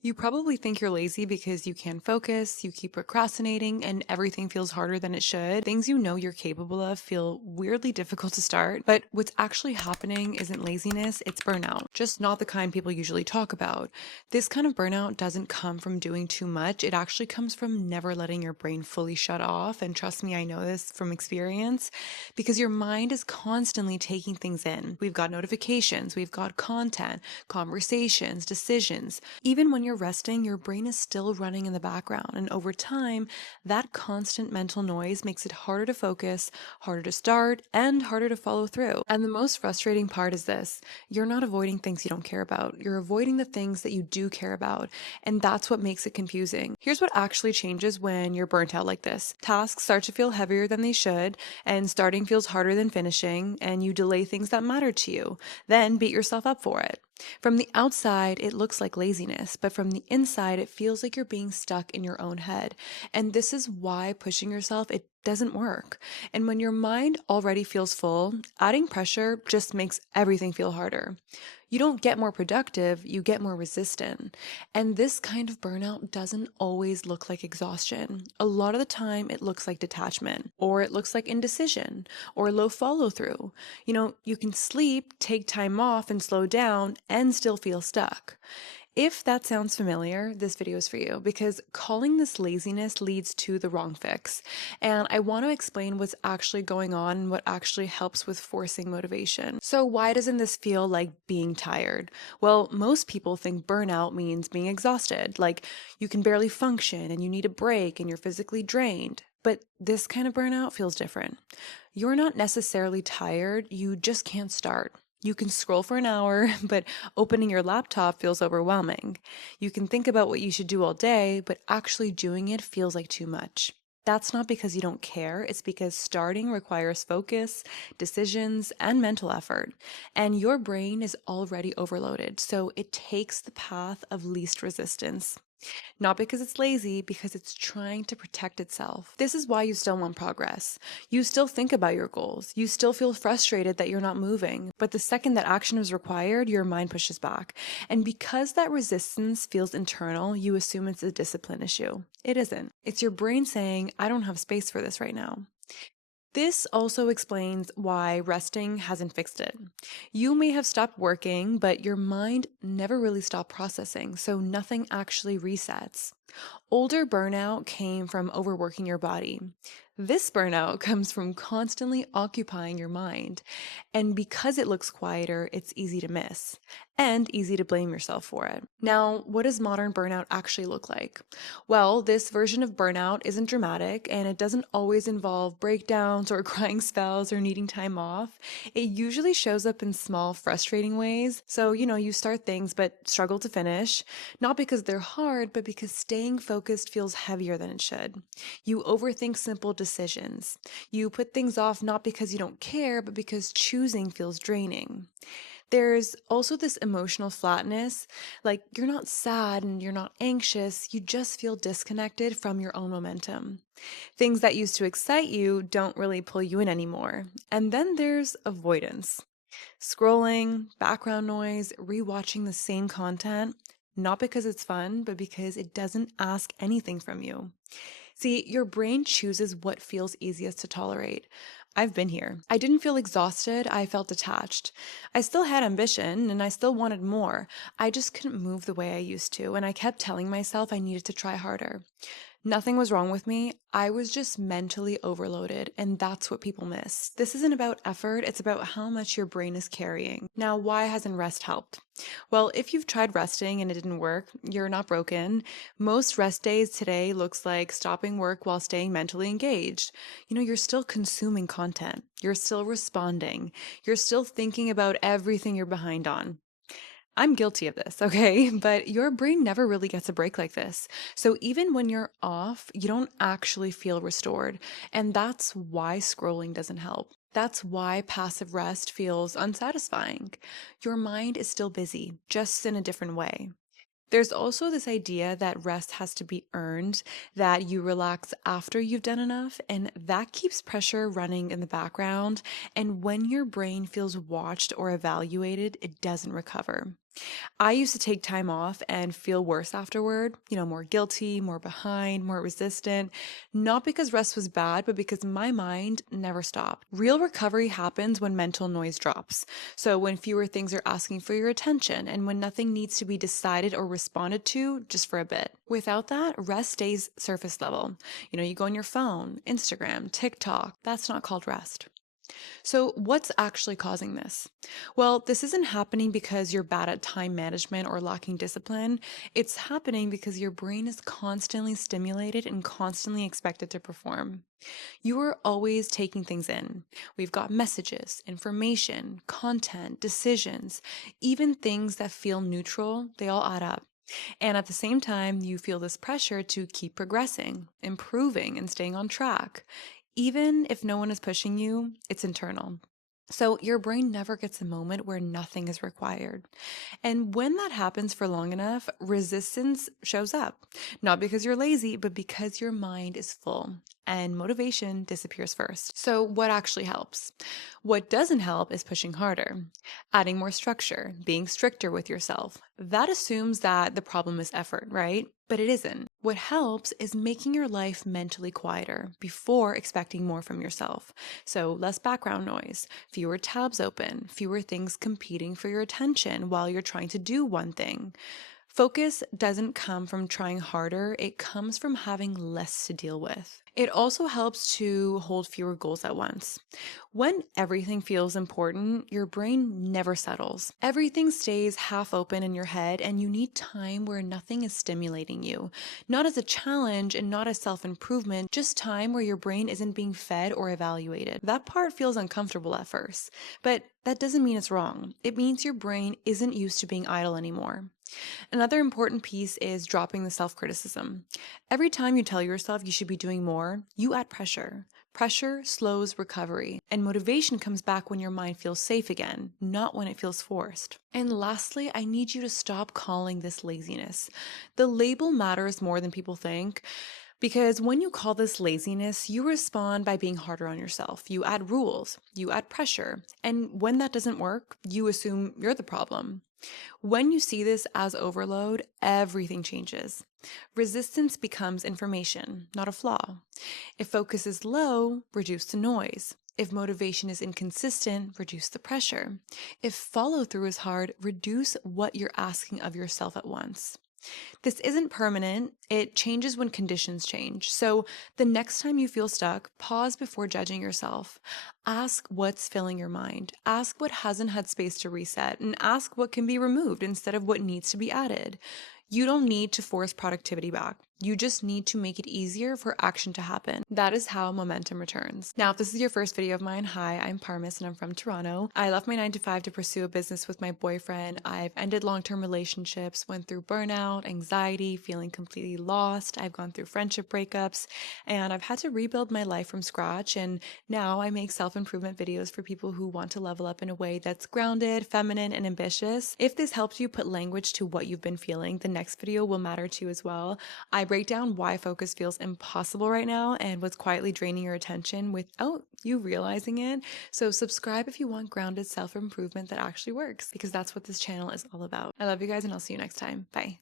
You probably think you're lazy because you can't focus, you keep procrastinating, and everything feels harder than it should. Things you know you're capable of feel weirdly difficult to start, but what's actually happening isn't laziness, it's burnout. Just not the kind people usually talk about. This kind of burnout doesn't come from doing too much, it actually comes from never letting your brain fully shut off. And trust me, I know this from experience because your mind is constantly taking things in. We've got notifications, we've got content, conversations, decisions. Even when you're resting, your brain is still running in the background. And over time, that constant mental noise makes it harder to focus, harder to start, and harder to follow through. And the most frustrating part is this: you're not avoiding things you don't care about, you're avoiding the things that you do care about. And that's what makes it confusing. Here's what actually changes when you're burnt out like this: tasks start to feel heavier than they should, and starting feels harder than finishing, and you delay things that matter to you, then beat yourself up for it. From the outside, it looks like laziness, but from the inside, it feels like you're being stuck in your own head. And this is why pushing yourself, it doesn't work. And when your mind already feels full, adding pressure just makes everything feel harder. You don't get more productive, you get more resistant. And this kind of burnout doesn't always look like exhaustion. A lot of the time, it looks like detachment, or it looks like indecision, or low follow through. You can sleep, take time off, and slow down, and still feel stuck. If that sounds familiar, this video is for you because calling this laziness leads to the wrong fix. And I want to explain what's actually going on and what actually helps with forcing motivation. So, why doesn't this feel like being tired? Well, most people think burnout means being exhausted, like you can barely function and you need a break and you're physically drained. But this kind of burnout feels different. You're not necessarily tired, you just can't start. You can scroll for an hour, but opening your laptop feels overwhelming. You can think about what you should do all day, but actually doing it feels like too much. That's not because you don't care, it's because starting requires focus, decisions, and mental effort. And your brain is already overloaded, so it takes the path of least resistance. Not because it's lazy, because it's trying to protect itself. This is why you still want progress. You still think about your goals. You still feel frustrated that you're not moving. But the second that action is required, your mind pushes back. And because that resistance feels internal, you assume it's a discipline issue. It isn't. It's your brain saying, I don't have space for this right now. This also explains why resting hasn't fixed it. You may have stopped working, but your mind never really stopped processing, so nothing actually resets. Older burnout came from overworking your body. This burnout comes from constantly occupying your mind. And because it looks quieter, it's easy to miss and easy to blame yourself for it. Now, what does modern burnout actually look like? Well, this version of burnout isn't dramatic and it doesn't always involve breakdowns or crying spells or needing time off. It usually shows up in small, frustrating ways. So, you start things but struggle to finish, not because they're hard, but because staying focused feels heavier than it should. You overthink simple decisions. You put things off not because you don't care, but because choosing feels draining. There's also this emotional flatness, like you're not sad and you're not anxious, you just feel disconnected from your own momentum. Things that used to excite you don't really pull you in anymore. And then there's avoidance. Scrolling, background noise, rewatching the same content, not because it's fun, but because it doesn't ask anything from you. See, your brain chooses what feels easiest to tolerate. I've been here. I didn't feel exhausted, I felt detached. I still had ambition and I still wanted more. I just couldn't move the way I used to, and I kept telling myself I needed to try harder. Nothing was wrong with me. I was just mentally overloaded, and that's what people miss. This isn't about effort, it's about how much your brain is carrying. Now, why hasn't rest helped? Well, if you've tried resting and it didn't work, you're not broken. Most rest days today looks like stopping work while staying mentally engaged. You're still consuming content. You're still responding. You're still thinking about everything you're behind on. I'm guilty of this, okay? But your brain never really gets a break like this. So even when you're off, you don't actually feel restored. And that's why scrolling doesn't help. That's why passive rest feels unsatisfying. Your mind is still busy, just in a different way. There's also this idea that rest has to be earned, that you relax after you've done enough, and that keeps pressure running in the background. And when your brain feels watched or evaluated, it doesn't recover. I used to take time off and feel worse afterward, more guilty, more behind, more resistant, not because rest was bad, but because my mind never stopped. Real recovery happens when mental noise drops. So when fewer things are asking for your attention and when nothing needs to be decided or responded to just for a bit. Without that, rest stays surface level. You go on your phone, Instagram, TikTok. That's not called rest. So, what's actually causing this? Well, this isn't happening because you're bad at time management or lacking discipline. It's happening because your brain is constantly stimulated and constantly expected to perform. You are always taking things in. We've got messages, information, content, decisions, even things that feel neutral, they all add up. And at the same time, you feel this pressure to keep progressing, improving, and staying on track. Even if no one is pushing you, it's internal. So your brain never gets a moment where nothing is required. And when that happens for long enough, resistance shows up. Not because you're lazy, but because your mind is full and motivation disappears first. So, what actually helps? What doesn't help is pushing harder, adding more structure, being stricter with yourself. That assumes that the problem is effort, right? But it isn't. What helps is making your life mentally quieter before expecting more from yourself. So, less background noise, fewer tabs open, fewer things competing for your attention while you're trying to do one thing. Focus doesn't come from trying harder, it comes from having less to deal with. It also helps to hold fewer goals at once. When everything feels important, your brain never settles. Everything stays half open in your head, and you need time where nothing is stimulating you. Not as a challenge and not as self improvement, just time where your brain isn't being fed or evaluated. That part feels uncomfortable at first, but that doesn't mean it's wrong. It means your brain isn't used to being idle anymore. Another important piece is dropping the self criticism. Every time you tell yourself you should be doing more, you add pressure. Pressure slows recovery, and motivation comes back when your mind feels safe again, not when it feels forced. And lastly, I need you to stop calling this laziness. The label matters more than people think. Because when you call this laziness, you respond by being harder on yourself. You add rules, you add pressure, and when that doesn't work, you assume you're the problem. When you see this as overload, everything changes. Resistance becomes information, not a flaw. If focus is low, reduce the noise. If motivation is inconsistent, reduce the pressure. If follow through is hard, reduce what you're asking of yourself at once. This isn't permanent, it changes when conditions change. So the next time you feel stuck, pause before judging yourself. Ask what's filling your mind. Ask what hasn't had space to reset, and ask what can be removed instead of what needs to be added. You don't need to force productivity back. You just need to make it easier for action to happen. That is how momentum returns. Now, if this is your first video of mine, hi, I'm Parmis and I'm from Toronto. I left my 9 to 5 to pursue a business with my boyfriend. I've ended long-term relationships, went through burnout, anxiety, feeling completely lost. I've gone through friendship breakups, and I've had to rebuild my life from scratch. And now I make self-improvement videos for people who want to level up in a way that's grounded, feminine, and ambitious. If this helps you put language to what you've been feeling, the next video will matter to you as well. I break down why focus feels impossible right now and what's quietly draining your attention without you realizing it. So subscribe if you want grounded self-improvement that actually works, because that's what this channel is all about. I love you guys, and I'll see you next time. Bye.